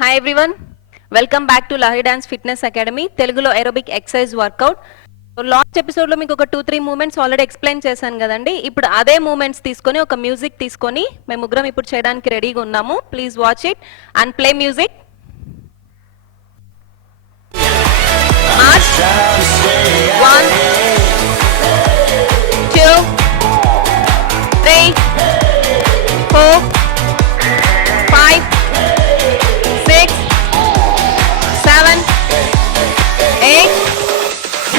Hi everyone, welcome back to Lahari Dance Fitness Academy, Telugulo Aerobic exercise workout. Last episode లో మీకు ఒక 2-3 moments already explain చేశాను కదండి. ఇప్పుడు అదే మూమెంట్స్ తీసుకొని ఒక మ్యూజిక్ తీసుకొని మేము ముగ్గురం ఇప్పుడు చేయడానికి రెడీగా ఉన్నాము. Please watch it and play music. 1 2 3 4 5 6 7 8.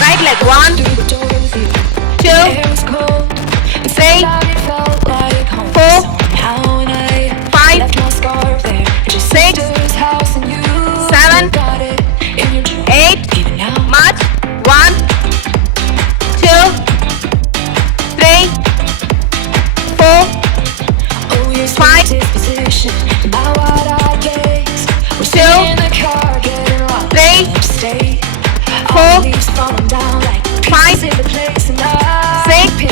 Right leg. 1 2 3 4 5 6 7 8. March. 1 2 3 4 5 2 3 4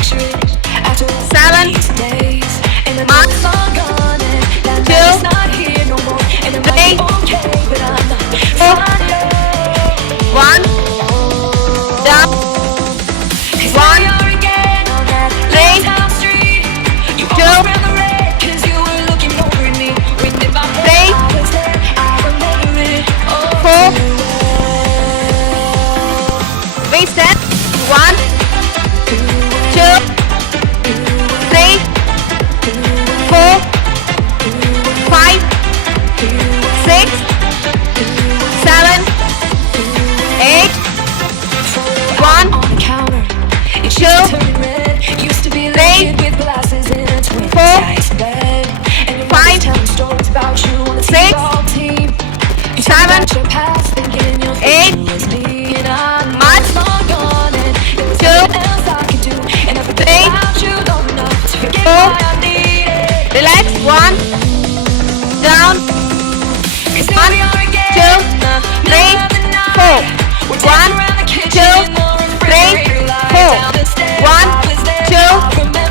5 6 7 March. 2 3 4 1 down 1 3 2 3 4 reset. 1 2 3 4 5 6 7 8 1 2 3 4 5 6 7 8. March. 2 3 4 relax. 1 down 1 2 3 4 1 2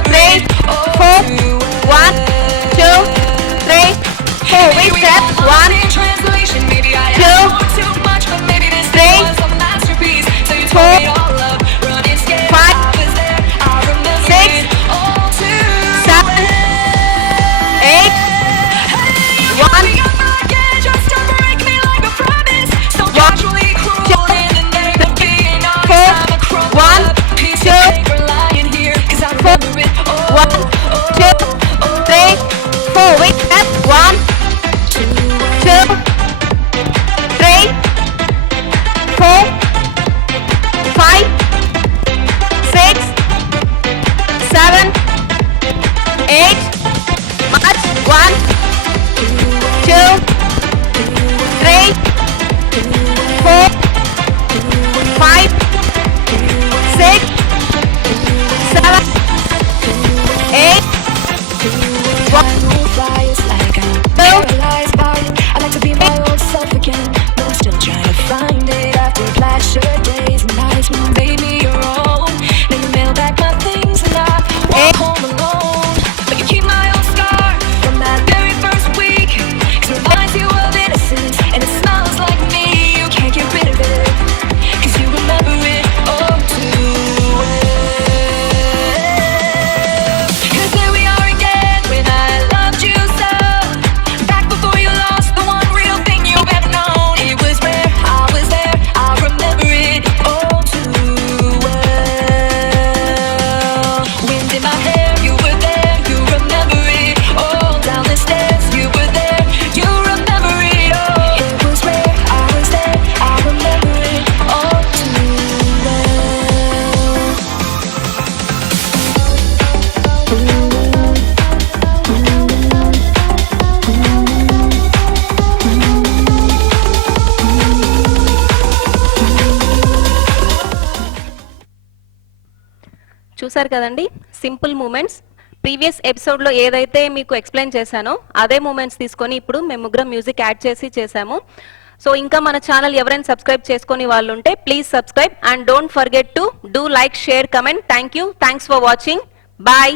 3 4 1 2 3 4 1 2 3 4 reset. 1 2 3 4 5 6 7 8 1 చూసారు కదండి, సింపుల్ మూమెంట్స్. ప్రీవియస్ ఎపిసోడ్లో ఏదైతే మీకు ఎక్స్ప్లెయిన్ చేశానో అదే మూమెంట్స్ తీసుకొని ఇప్పుడు మేము ముగ్గురం మ్యూజిక్ యాడ్ చేసి చేశాము. సో ఇంకా మన ఛానల్ ఎవరైనా సబ్స్క్రైబ్ చేసుకొని వాళ్ళు ఉంటే please subscribe and don't forget to do like, share, comment. Thank you. Thanks for watching. Bye.